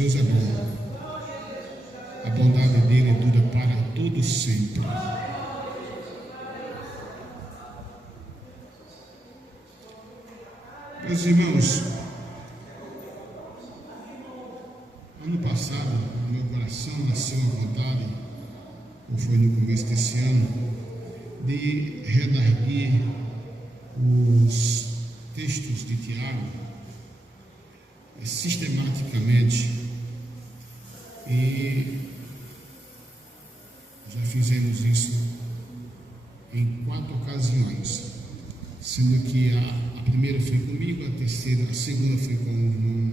Deus é bom. A bondade dele dura para todo sempre. Meus irmãos, ano passado, no meu coração nasceu uma vontade, ou foi no começo desse ano, de redarguir os textos de Tiago sistematicamente, e já fizemos isso em 4 ocasiões, sendo que a primeira foi comigo, a segunda foi com o irmão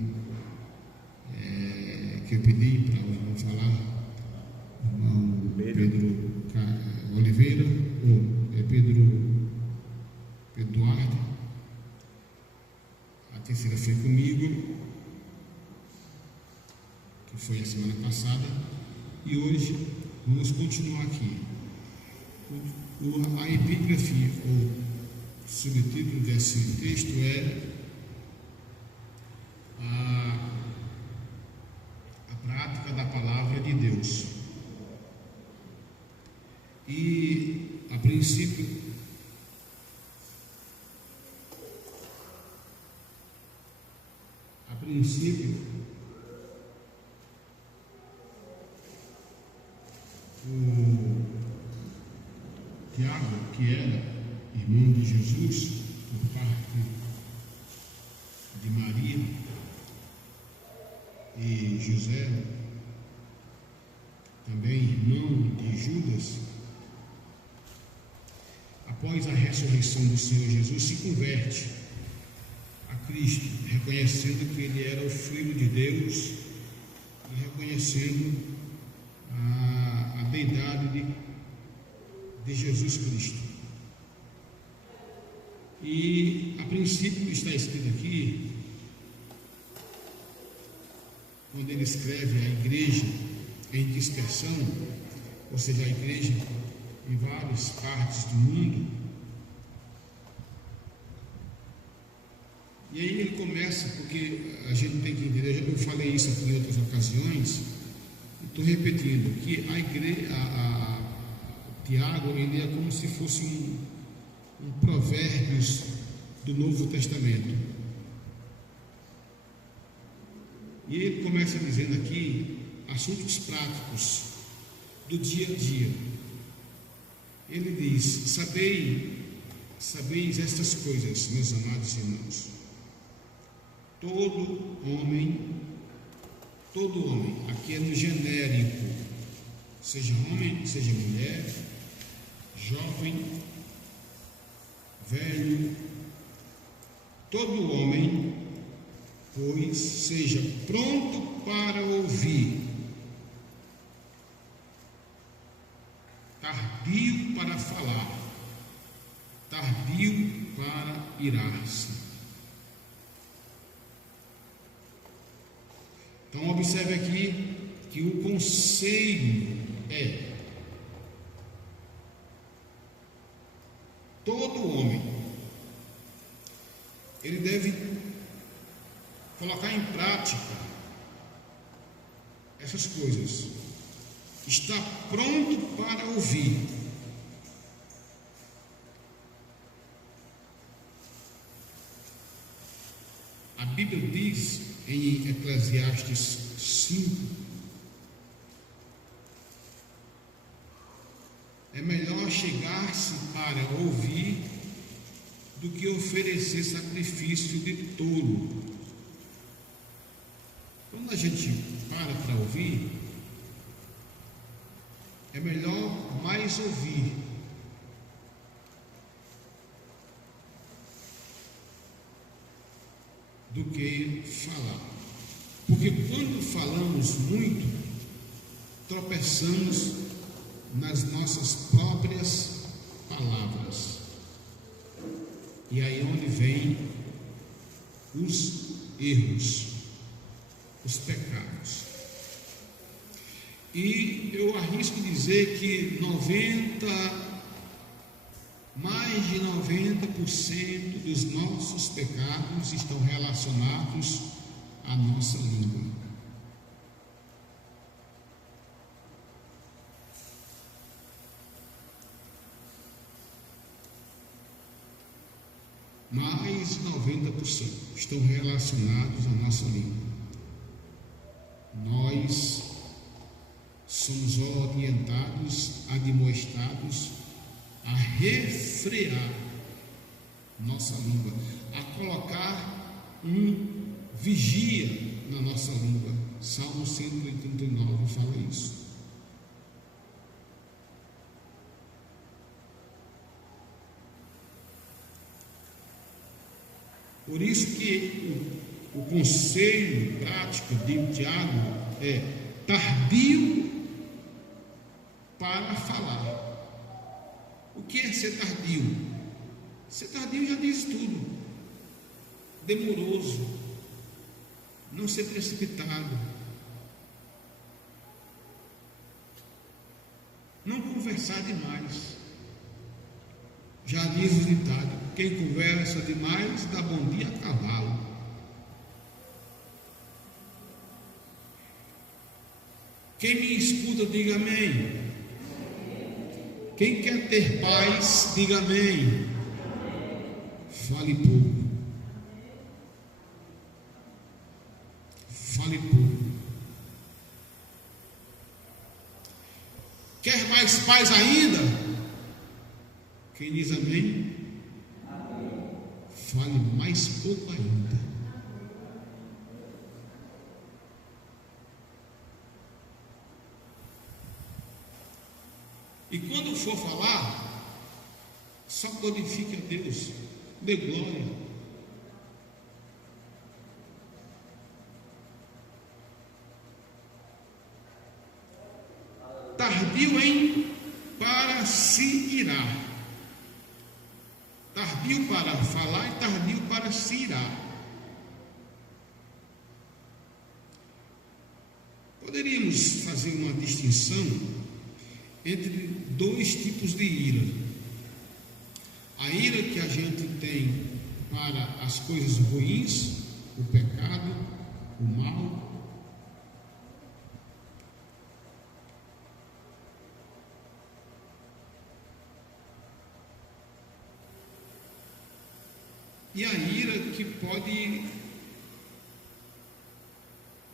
que eu pedi para o irmão falar, o irmão Pedro Oliveira, ou Pedro Duarte. A terceira foi comigo, que foi a semana passada, e hoje vamos continuar aqui. A epígrafe, ou subtítulo desse texto é a prática da palavra de Deus. E a princípio o Tiago, que era irmão de Jesus por parte de Maria e José, também irmão de Judas, após a ressurreição do Senhor Jesus, se converte a Cristo, reconhecendo que ele era o Filho de Deus e reconhecendo a deidade de Jesus Cristo. E a princípio está escrito aqui, quando ele escreve a igreja em dispersão, ou seja, a igreja em várias partes do mundo. E aí ele começa, porque a gente tem que entender, eu falei isso aqui em outras ocasiões, estou repetindo, que a igreja, Tiago, ele é como se fosse um Provérbios do Novo Testamento. E ele começa dizendo aqui assuntos práticos do dia a dia. Ele diz: sabeis estas coisas, meus amados irmãos. Todo homem, aqui é no genérico, seja homem, seja mulher, jovem, velho, todo homem, pois, seja pronto para ouvir, tardio para falar, tardio para irar-se. Então observe aqui que o conselho é: todo homem, ele deve colocar em prática essas coisas, está pronto para ouvir. A Bíblia diz em Eclesiastes 5, é melhor chegar-se para ouvir do que oferecer sacrifício de tolo. Quando a gente para ouvir, é melhor mais ouvir do que falar. Porque quando falamos muito, tropeçamos nas nossas próprias palavras. E aí é onde vem os erros, os pecados. E eu arrisco dizer que mais de 90% dos nossos pecados estão relacionados à nossa língua. mais de 90% estão relacionados à nossa língua. Nós somos orientados, admoestados a refrear nossa língua, a colocar um vigia na nossa língua. Salmo 189 fala isso. Por isso que o conselho prático de Tiago é tardio para falar. O que é ser tardio? Ser tardio já diz tudo. Demoroso, não ser precipitado, não conversar demais. Já diz o ditado: quem conversa demais dá bom dia a cavalo. Quem me escuta, diga amém. Quem quer ter paz, diga amém. Fale pouco. Fale pouco. Quer mais paz ainda? Quem diz amém? Fale mais pouco ainda. E quando for falar, só glorifique a Deus, dê glória. Tardio para se irar. Tardio para falar e tardio para se irar. Poderíamos fazer uma distinção entre dois tipos de ira. A ira que a gente tem para as coisas ruins, o pecado, o mal. E a ira que pode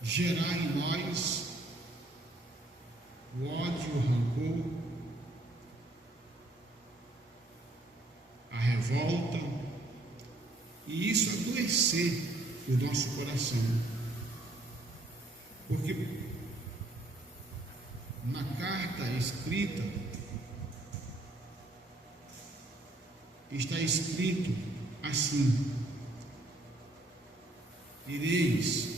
gerar em nós o ódio, o rancor, a revolta, e isso adoecer o nosso coração. Porque na carta escrita está escrito assim: ireis,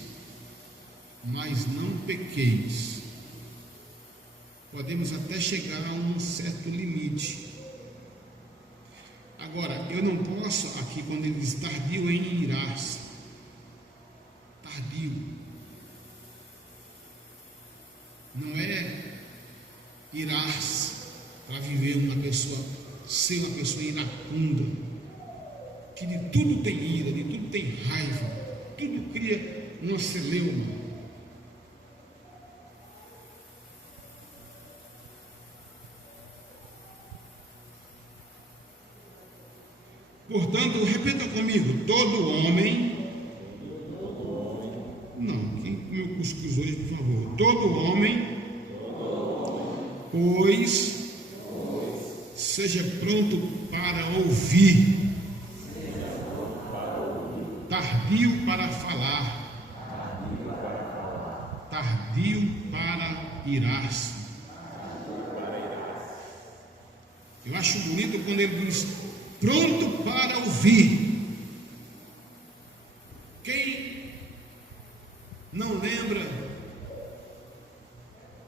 mas não pequeis. Podemos até chegar a um certo limite. Agora, eu não posso aqui, quando ele diz tardio em irar-se, tardio não é irar-se para viver uma pessoa, ser uma pessoa iracunda, que de tudo tem ira, de tudo tem raiva, tudo cria uma celeuma. Portanto, repita comigo: todo homem. Não, quem comeu cuscuz hoje, por favor? Todo homem, pois, seja pronto para ouvir, tardio para falar, tardio para irar-se. Eu acho bonito quando ele diz pronto para ouvir. Quem não lembra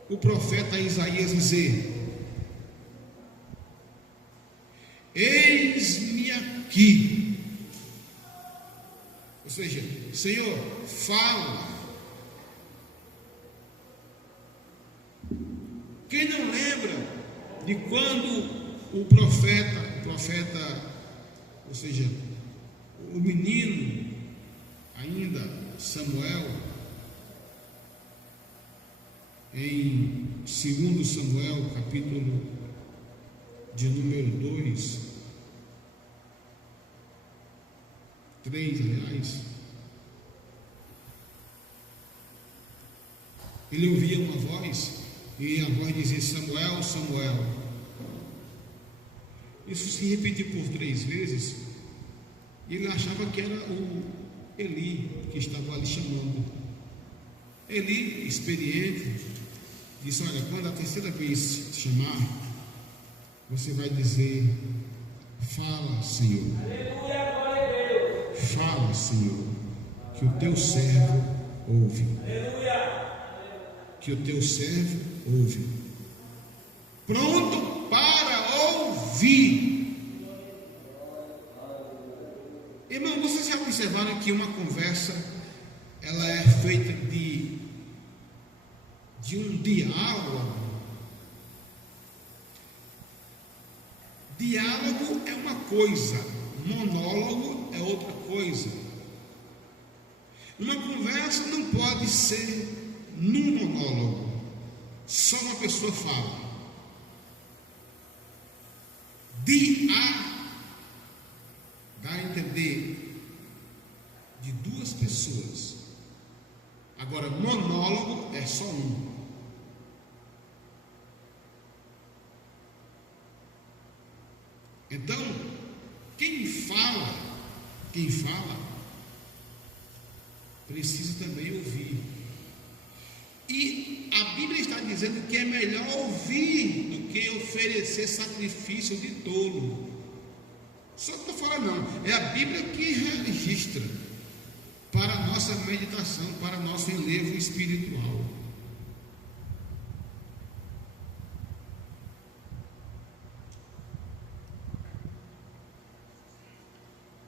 o profeta Isaías dizer: eis-me aqui. Ou seja, Senhor, fala. Quem não lembra de quando o profeta, ou seja, o menino ainda, Samuel, em 2 Samuel, capítulo de número 2, 3, aliás, ele ouvia uma voz, e a voz dizia: Samuel, Samuel. Isso se repetiu por 3 vezes, e ele achava que era o Eli que estava ali chamando. Eli, experiente, disse: olha, quando a 3ª vez te chamar, você vai dizer: fala, Senhor. Fala, Senhor, que o teu servo ouve. Que o teu servo ouve. Pronto para ouvir. Irmão, vocês já observaram que uma conversa, ela é feita de um diálogo? Diálogo é uma coisa, monólogo é outra coisa. Uma conversa não pode ser num monólogo, só uma pessoa fala. Dá a entender de 2 pessoas. Agora, monólogo é só um. Então, quem fala, precisa também ouvir. E a Bíblia está dizendo que é melhor ouvir do que oferecer sacrifício de tolo. Só que estou falando, não, é a Bíblia que registra para a nossa meditação, para nosso enlevo espiritual.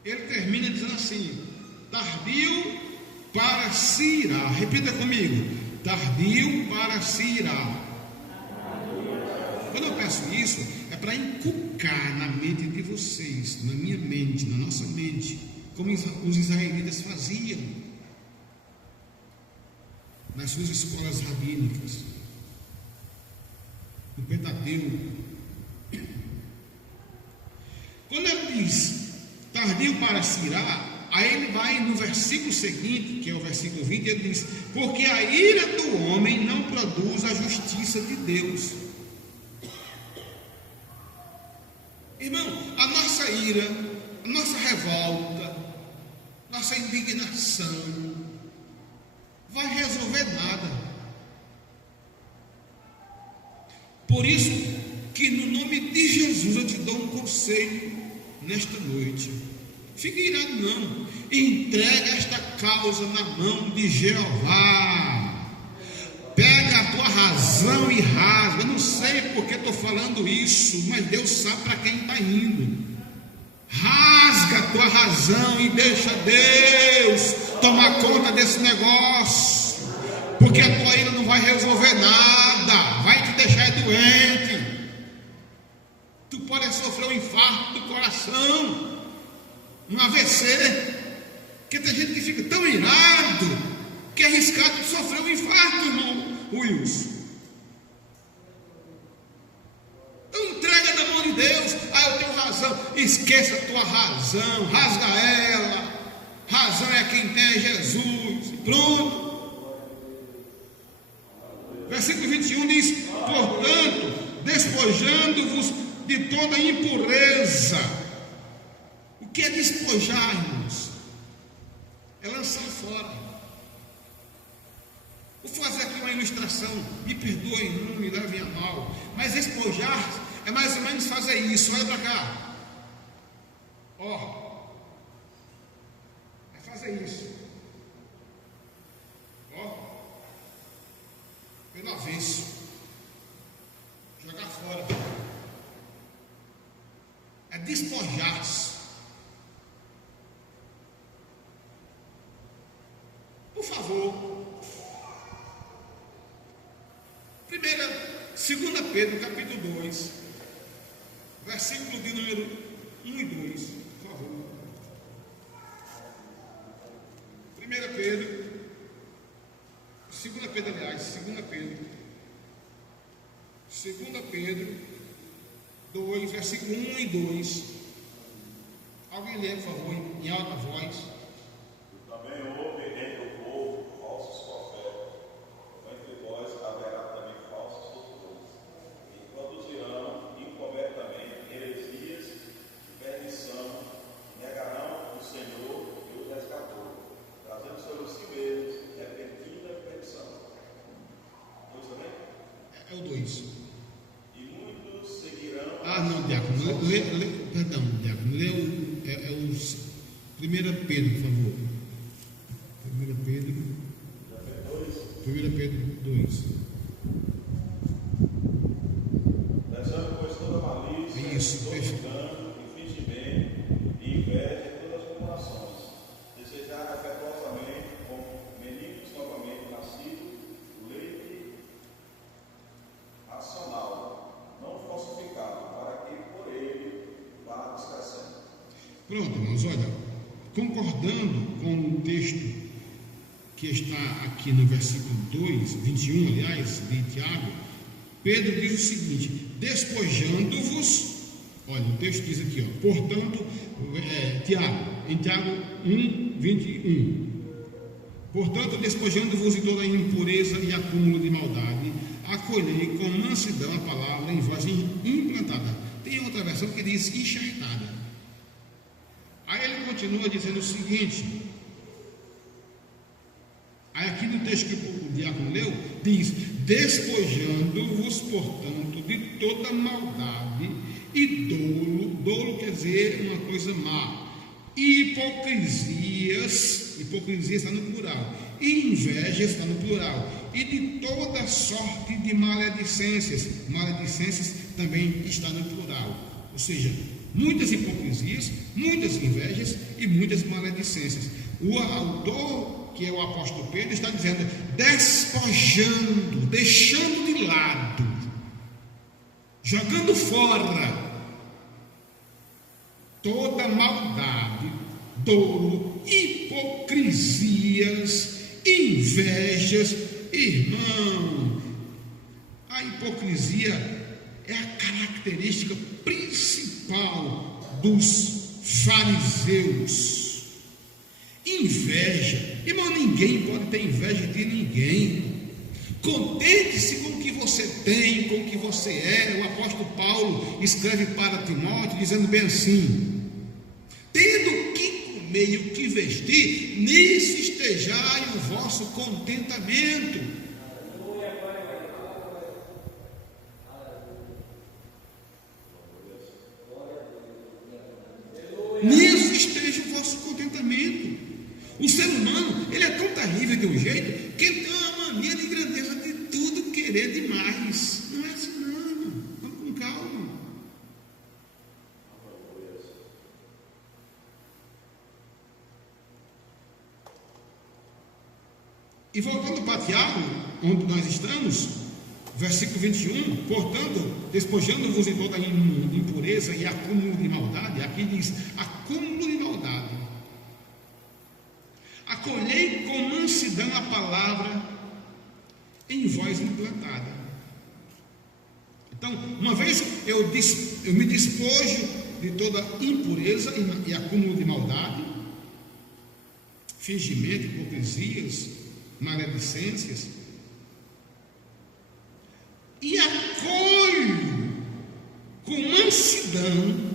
Ele termina dizendo assim: tardio para se irar. Repita comigo: tardio para se irar. Quando eu peço isso, é para inculcar na mente de vocês, na minha mente, na nossa mente, como os israelitas faziam nas suas escolas rabínicas, no Pentateuco. Quando ele diz tardio para se irar, aí ele vai no versículo seguinte, que é o versículo 20, ele diz: porque a ira do homem não produz a justiça de Deus. Irmão, a nossa ira, a nossa revolta, nossa indignação vai resolver nada. Por isso que no nome de Jesus eu te dou um conselho nesta noite: fique irado não, entrega esta causa na mão de Jeová. Pega a tua razão e rasga. Eu não sei porque estou falando isso, mas Deus sabe para quem está indo. Rasga a tua razão e deixa Deus tomar conta desse negócio, porque a tua ira não vai resolver nada, vai te deixar doente. Tu pode sofrer um infarto do coração, um AVC, porque tem gente que fica tão irado que é arriscado de sofrer um infarto, irmão Wilson. Então entrega na mão de Deus. Eu tenho razão. Esqueça a tua razão, rasga ela. Razão é quem tem, é Jesus. Pronto. Versículo 21 diz: portanto, despojando-vos de toda impureza. O que é despojar, irmãos? É lançar fora. Vou fazer aqui uma ilustração, me perdoem, não me levem a mal, mas despojar é mais ou menos fazer isso. Olha para cá, ó, é fazer isso, ó, pelo avesso, jogar fora, é despojar-se. Por favor. 2 Pedro, capítulo 2, versículo de número 1 e 2, por favor. 1 Pedro, 2 Pedro, aliás, 2 Pedro 2, versículo 1 e 2. Alguém lê, por favor. em alta voz: também houve entre o povo falsos profetas, entre vós haverá também falsos doutores, e produzirão incobertamente heresias de perdição, negarão o Senhor que os resgatou, trazendo sobre si mesmos repentina perdição. Dois também? É o 2. E muitos seguirão. Não, Diácono, perdão, Diácono, lê o 1 Pedro, por favor. 1 Pedro 2. Deixando, pois, toda malícia, Isso, todo perfeito. engano, e fingimento, e inveja, e todas as murmurações. Desejar afetuosamente, como meninos novamente nascidos, o leite racional, não falsificado, para que por ele vá descrescendo. Pronto, irmãos, olha, concordando com o texto que está aqui no versículo 2, 21, aliás, de Tiago, Pedro diz o seguinte: despojando-vos, olha, o texto diz aqui, ó, portanto, em Tiago 1, 21, portanto, despojando-vos de toda a impureza e acúmulo de maldade, acolhei com mansidão a palavra em voz implantada. Tem outra versão que diz enxertada. Aí ele continua dizendo o seguinte, aí aqui no texto que o diácono leu, diz: despojando-vos, portanto, de toda maldade e dolo quer dizer uma coisa má, hipocrisia está no plural, e inveja está no plural, e de toda sorte de maledicências também está no plural, ou seja, muitas hipocrisias, muitas invejas e muitas maledicências. O autor, que é o apóstolo Pedro, está dizendo: despojando, deixando de lado, jogando fora toda maldade, dolo, hipocrisias, invejas. Irmão, a hipocrisia é a característica principal dos fariseus. Inveja, irmão, ninguém pode ter inveja de ninguém. Contente-se com o que você tem, com o que você é. O apóstolo Paulo escreve para Timóteo dizendo bem assim: tendo que comer e o que vestir, nisso estejai o vosso contentamento. Nisso esteja o vosso contentamento. O ser humano, ele é tão terrível de um jeito que ele tem uma mania de grandeza, de tudo querer demais. Não é assim não, irmão. Vamos com calma. E voltando para Tiago, onde nós estamos, versículo 21, portanto, despojando-vos de toda impureza e acúmulo de maldade, aqui diz acúmulo de maldade, acolhei com mansidão a palavra em voz implantada. Então, uma vez eu me despojo de toda impureza e acúmulo de maldade, fingimento, hipocrisias, maledicências, e acolho com mansidão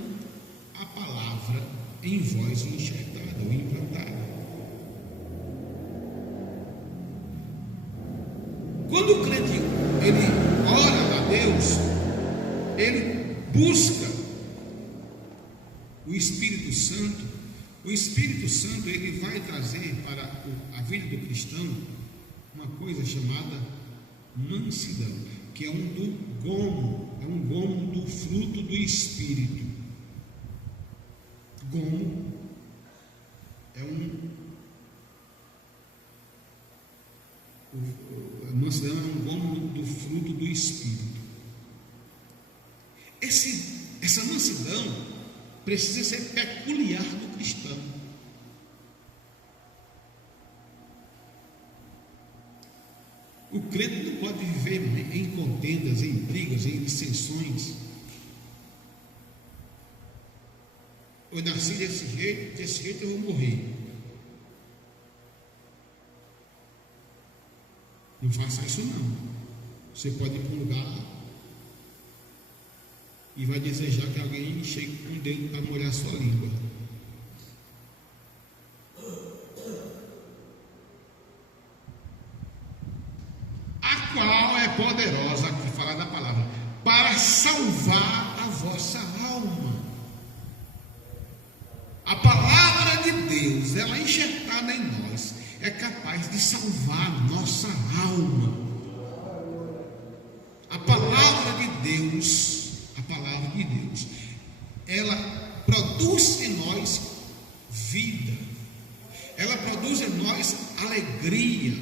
a palavra em voz enxertada ou implantada. Quando o crente ele ora a Deus, ele busca o Espírito Santo. O Espírito Santo ele vai trazer para a vida do cristão uma coisa chamada mansidão, que é um gomo do fruto do Espírito. Gomo mansidão é um gomo do fruto do Espírito. Essa mansidão precisa ser peculiar do cristão. O crente não pode viver em contendas, em brigas, em dissensões. eu nasci desse jeito eu vou morrer. Não faça isso não. Você pode ir para um lugar e vai desejar que alguém chegue com um dedo para molhar sua língua. A qual é poderosa, aqui fala da palavra, para salvar a vossa alma. A palavra de Deus, ela enxertada em nós, é capaz de salvar nossa alma. A palavra de Deus, ela produz em nós vida, ela produz em nós alegria,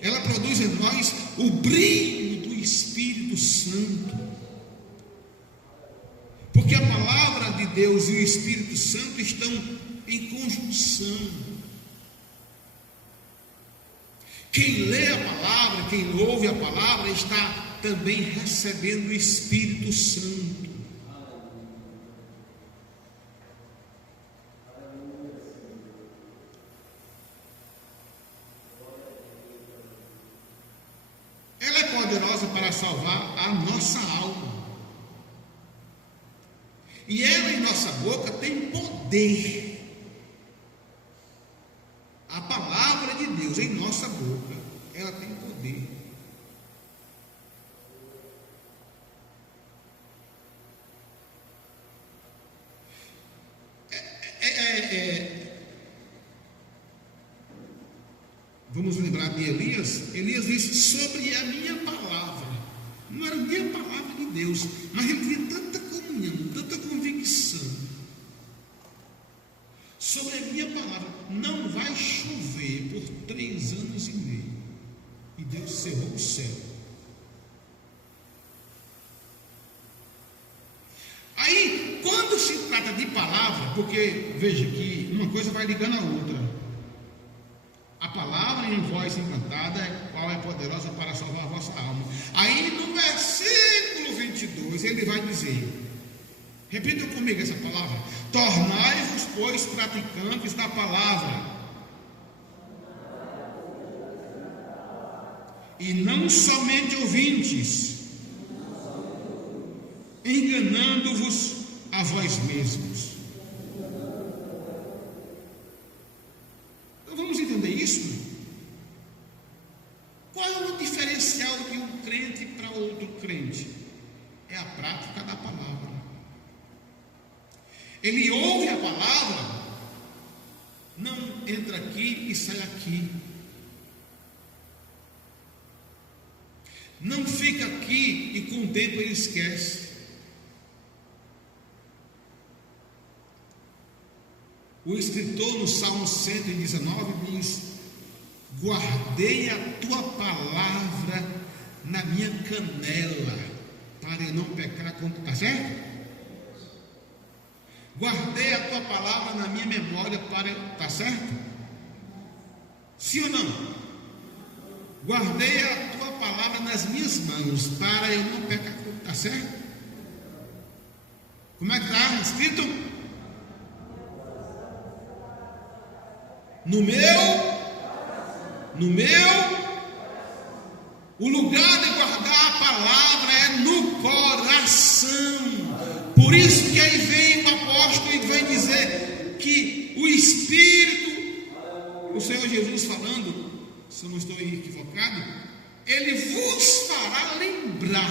ela produz em nós o brilho do Espírito Santo, porque a palavra de Deus e o Espírito Santo estão em conjunção. Quem lê a palavra, quem ouve a palavra, está também recebendo o Espírito Santo. Ela é poderosa para salvar a nossa alma. E ela em nossa boca tem poder. A palavra de Deus em nossa boca, ela tem poder. Vamos lembrar de Elias. Elias disse: sobre a minha palavra. Não era nem a palavra de Deus, mas ele tinha tanta comunhão, tanta convicção. Sobre a minha palavra, não vai chover por 3 anos e meio. E Deus cerrou o céu. Aí, quando se trata de palavra, porque veja que uma coisa vai ligando a outra. A palavra em voz encantada, qual é poderosa para salvar a vossa alma. Aí no versículo 22, ele vai dizer, repita comigo essa palavra: tornai-vos, pois, praticantes da palavra, e não somente ouvintes, enganando-vos a vós mesmos. Então vamos entender isso? Qual é o diferencial de um crente para outro crente? É a prática da palavra. Ele ouve a palavra, não entra aqui e sai aqui, não fica aqui e com o tempo ele esquece. O escritor no Salmo 119 diz: guardei a tua palavra na minha canela, para eu não pecar contra. Está certo? Guardei a tua palavra na minha memória para. Está certo? Sim ou não? Guardei a tua palavra nas minhas mãos para eu não pecar contra. Está certo? Como é que está escrito? No meu, o lugar de guardar a palavra é no coração. Por isso que aí vem o apóstolo e vem dizer que o Espírito, o Senhor Jesus falando, se eu não estou equivocado, ele vos fará lembrar.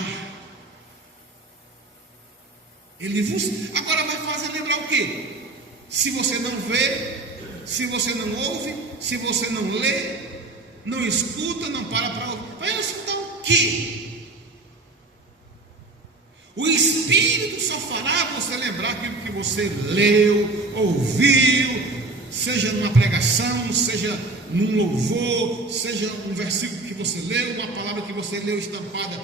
Agora vai fazer lembrar o quê? Se você não vê, se você não ouve, se você não lê, não escuta, não para ouvir, vai escutar o quê? O Espírito só fará você lembrar aquilo que você leu, ouviu, seja numa pregação, seja num louvor, seja um versículo que você leu, uma palavra que você leu estampada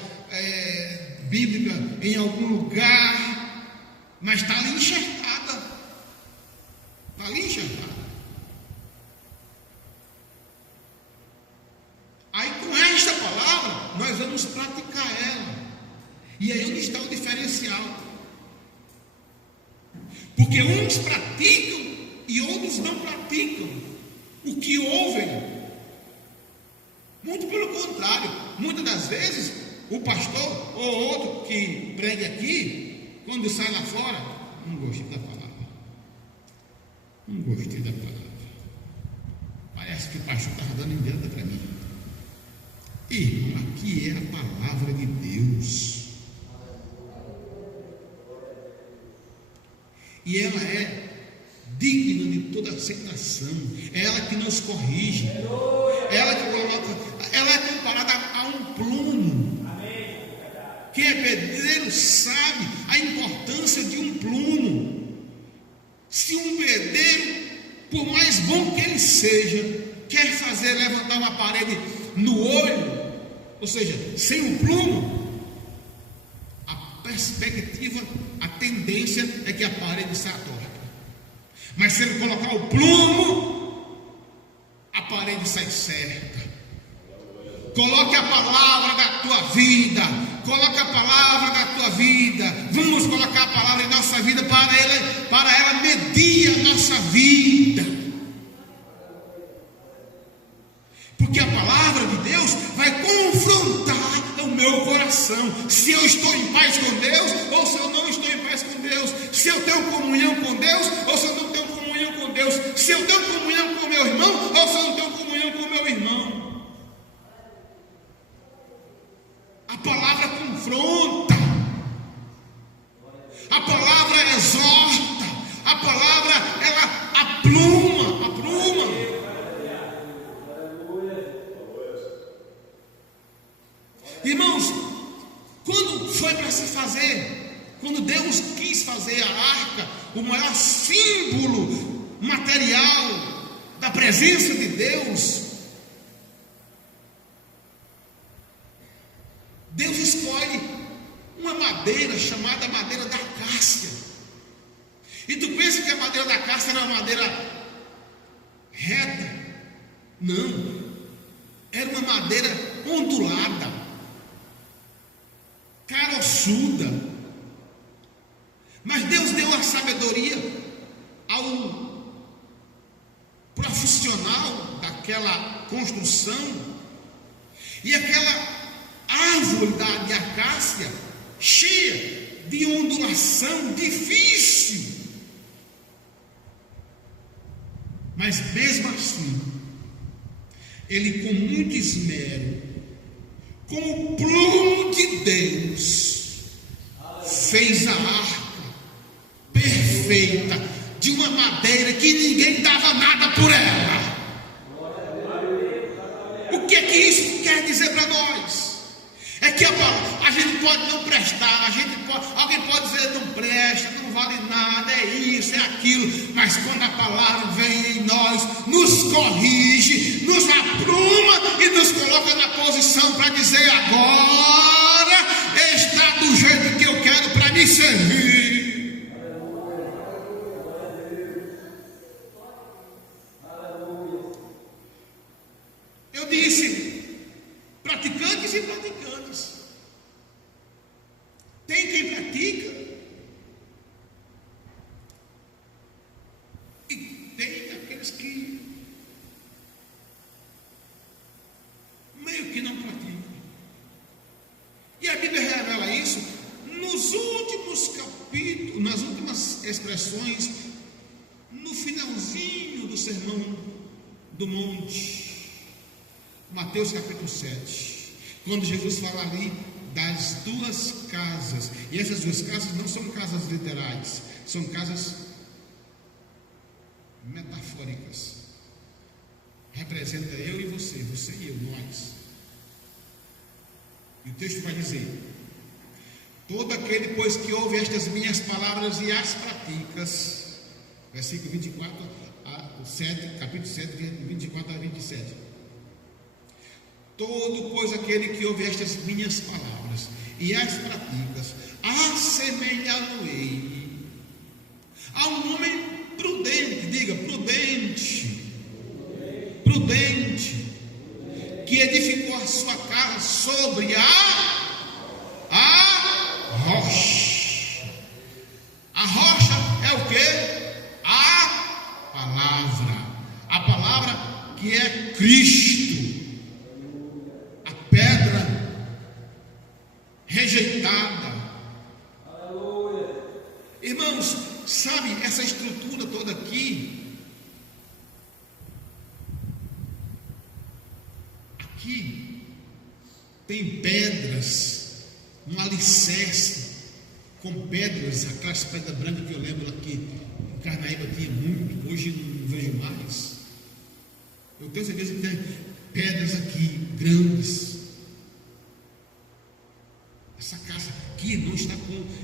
bíblica em algum lugar, mas está ali enxertada. Está ali enxertada. Aí com esta palavra nós vamos praticar ela. E aí onde está o diferencial? Porque uns praticam e outros não praticam o que ouvem. Muito pelo contrário, muitas das vezes o pastor ou outro que prega aqui, quando sai lá fora, não gostei da palavra. Não gostei da palavra. Parece que o pastor estava dando indireta para mim. Irmão, aqui é a palavra de Deus. E ela é digna de toda aceitação. É ela que nos corrige. É ela que coloca. Ela é comparada a um plumo. Quem é pedreiro sabe a importância de um plumo. Se um pedreiro, por mais bom que ele seja, quer fazer levantar uma parede no olho, ou seja, sem o plumo, a perspectiva, a tendência é que a parede saia torta. Mas se ele colocar o plumo, a parede sai certa. Coloque a palavra da tua vida. Coloque a palavra da tua vida. Vamos colocar a palavra em nossa vida para ela medir a nossa vida. Porque a palavra de Deus vai confrontar o meu coração. Se eu estou em paz com Deus ou se eu não estou em paz com Deus. Se eu tenho comunhão com Deus ou se eu não tenho comunhão com Deus. Se eu tenho comunhão com meu irmão ou se eu não tenho comunhão com meu irmão. A palavra confronta, a palavra exorta, a palavra ela apruma. Irmãos, quando foi para se fazer, quando Deus quis fazer a arca, o maior símbolo material da presença de Deus, Deus escolhe uma madeira chamada madeira da acácia. E tu pensa que a madeira da acácia era uma madeira reta? Não. Era uma madeira ondulada, caroçuda. Mas Deus deu a sabedoria ao profissional daquela construção. E aquela árvore de acácia cheia de ondulação, difícil, mas mesmo assim ele, com muito esmero, com o plumo de Deus, fez a arca perfeita, de uma madeira que ninguém dava nada por ela. O que é que isso quer dizer para nós? É que a gente pode não prestar, alguém pode dizer não presta, não vale nada, é isso, é aquilo, mas quando a palavra vem em nós, nos corrige, nos apruma e nos coloca na posição para dizer: agora está do jeito que eu quero para me servir. Eu disse praticantes e praticantes. Tem quem pratica e tem aqueles que meio que não praticam. E a Bíblia revela isso nos últimos capítulos, nas últimas expressões, no finalzinho do Sermão do Monte, Mateus capítulo 7, quando Jesus fala ali das duas casas. E essas duas casas não são casas literais, são casas metafóricas. Representa eu e você e eu, nós. E o texto vai dizer: todo aquele, pois, que ouve estas minhas palavras e as praticas, versículo 24 a 7, capítulo 7, 24 a 27. Todo, pois, aquele que ouve estas minhas palavras e as praticas, assemelhá-lo-ei a um homem prudente, diga prudente, que edificou a sua casa sobre a rocha. A rocha é o quê? Cristo, a pedra rejeitada. Irmãos, sabe, essa estrutura toda aqui tem pedras, um alicerce com pedras, aquelas pedras brancas que eu lembro aqui em Carnaíba tinha muito, hoje não vejo mais. Eu tenho certeza que tem pedras aqui grandes. Essa casa aqui não está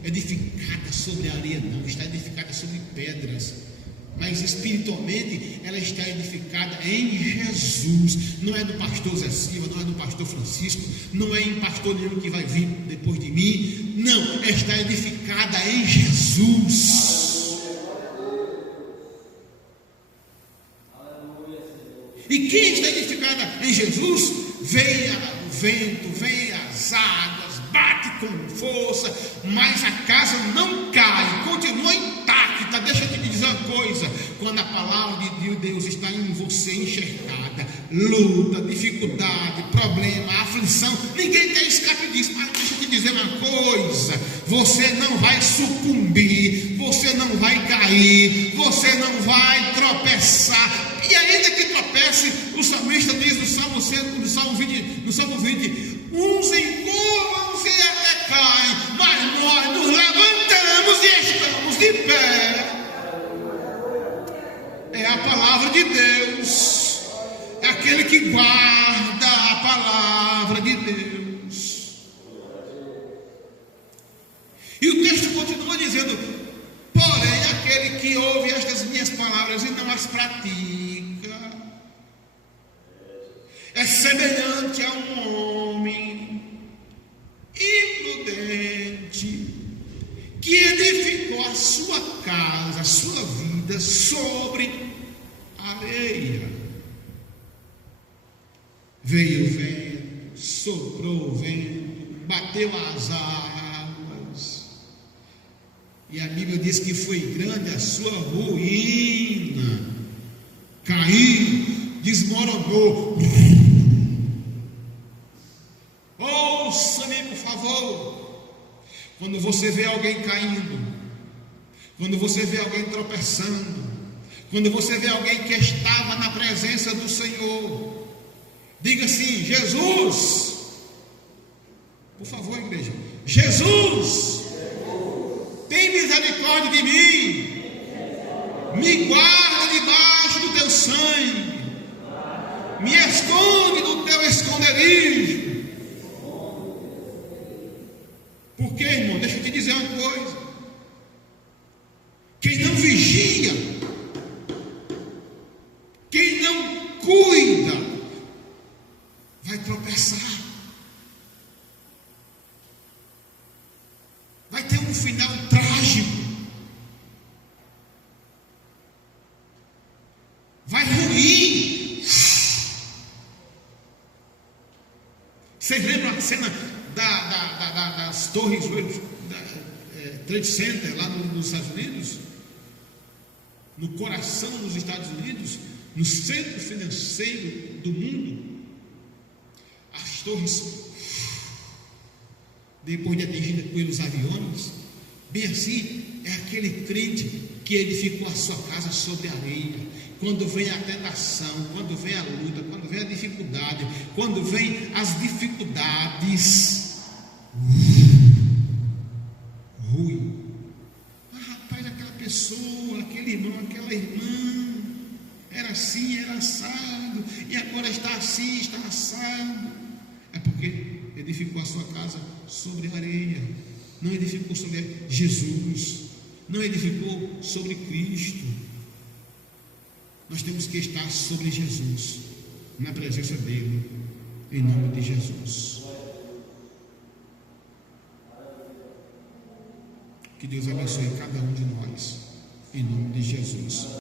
edificada sobre areia, não, está edificada sobre pedras. Mas espiritualmente ela está edificada em Jesus. Não é do pastor Zé Silva, não é do pastor Francisco, não é em pastor nenhum que vai vir depois de mim. Não, está edificada em Jesus. E quem está edificada em Jesus, vem o vento, vem as águas, bate com força, mas a casa não cai, continua intacta. Deixa eu te dizer uma coisa: quando a palavra de Deus está em você enxertada, luta, dificuldade, problema, aflição, ninguém tem escape disso. Mas deixa eu te dizer uma coisa: você não vai sucumbir, você não vai cair, você não vai tropeçar. E ainda que tropece, o salmista diz no Salmo 20, uns encurvam-se e até caem, mas nós nos levantamos e estamos de pé. É a palavra de Deus, é aquele que guarda a palavra de Deus. E o texto continua dizendo: porém, aquele que ouve estas minhas palavras e não as pratica é semelhante a um homem imprudente que edificou a sua casa, a sua vida sobre areia. Veio o vento, soprou o vento, bateu as águas, e a Bíblia diz que foi grande a sua ruína, caiu, desmoronou. Ouça-me, por favor. Quando você vê alguém caindo, quando você vê alguém tropeçando, quando você vê alguém que estava na presença do Senhor, diga assim: Jesus, por favor, igreja, Jesus, tem misericórdia de mim, me guarda debaixo do teu sangue, me esconde no teu esconderijo. Porque, irmão, deixa eu te dizer uma coisa: quem não vigia, quem não cuida, vai tropeçar, vai ter um final trágico, vai ruir. Vocês lembram a cena das torres Trade Center lá nos Estados Unidos? No coração dos Estados Unidos, no centro financeiro do mundo, as torres, depois de atingida pelos aviões, bem assim, é aquele crente que edificou a sua casa sobre areia. Quando vem a tentação, quando vem a luta, quando vem a dificuldade, quando vem as dificuldades, ruim. Rapaz, aquela pessoa, aquele irmão, aquela irmã, era assim, era assado, e agora está assim, está assado. É porque edificou a sua casa sobre areia, não edificou sobre Jesus, não edificou sobre Cristo. Nós temos que estar sobre Jesus, na presença dele, em nome de Jesus. Que Deus abençoe cada um de nós, em nome de Jesus.